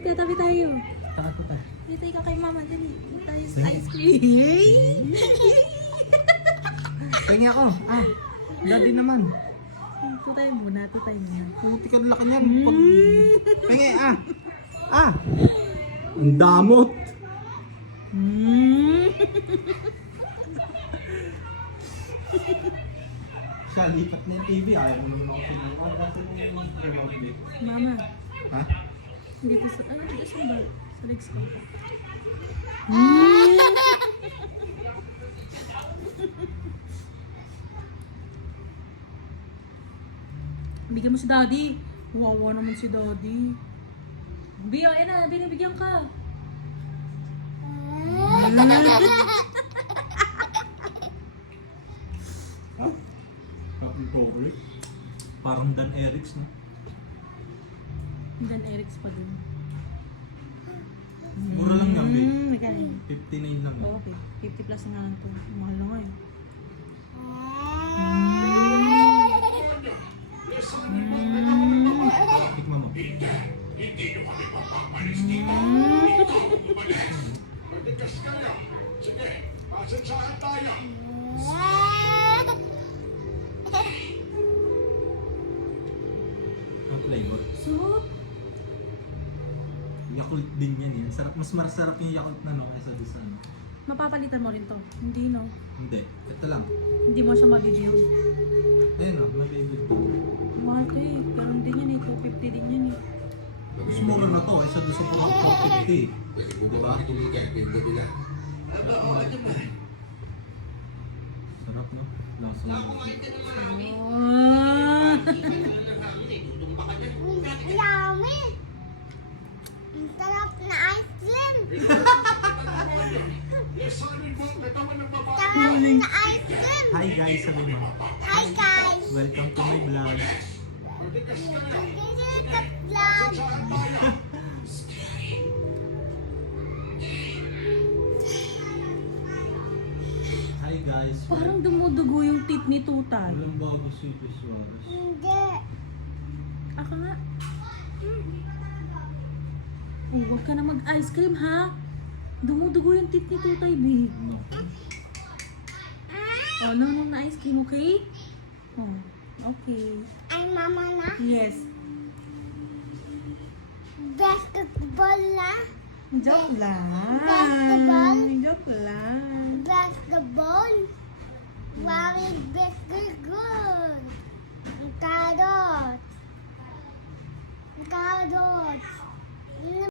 Tatabi tayo. Takot tayo. Dito ikaw kay mama. Dali. Tayo sa ice cream. Pengi ako. Ah, daddy naman. Tutay muna. Tutay muna. Puti ka laki niyan. Pengi, ah. Ah. Ang damot. Siya, lipat na yung TV. Ayaw mo naman ako sila. Ah, dati yung remote bit. Mama. Ha? Dito sa... Ano dito sa bag? Sa legs ko. Bigyan mo si daddy. Wawa naman si daddy. Biyo, ayun na. Binibigyan ka. Ha? Happy Cover. Parang Dan Erics, no? Dan Erics pa din. Mura lang yan, babe. Magkano? 59 lang. Oh, okay. 50 plus na nga lang ito. Mahal na nga eh. Tikman mo. Ang flavor. So, Yakult din yan eh. Sarap, mas masarap yung Yakult na no kaysa doon sa ano. mapapalitan mo rin to. Hindi, no? Hindi. Ito lang. Hindi mo siya mabibigyan. Ayun o, may favorite to. Mahal ka eh. Pero hindi yan eh. 250 din yan eh. Mas mura na to kaysa doon sa puro 450. Diba? Sarap no? Lasa mo. Oh. Yummy! Ang sarap na ice cream! Sarap na ice cream! Hi guys, sabi mo. Hi guys! Welcome to my vlog. This is the vlog! Hi guys. Parang dumudugo yung teeth ni Tutay. Walang bago si Suarez. Hindi! Ako nga. Oh, huwag ka na mag-ice cream ha. Dumudugo yung teeth ni Tutay, B. No. Oh, no na ice cream, okay? Oh, okay. Ay, mama na. Yes. Basketball na. Joke lang. Basketball? Joke lang. Basketball. Very basketball. Carrots. Carrots.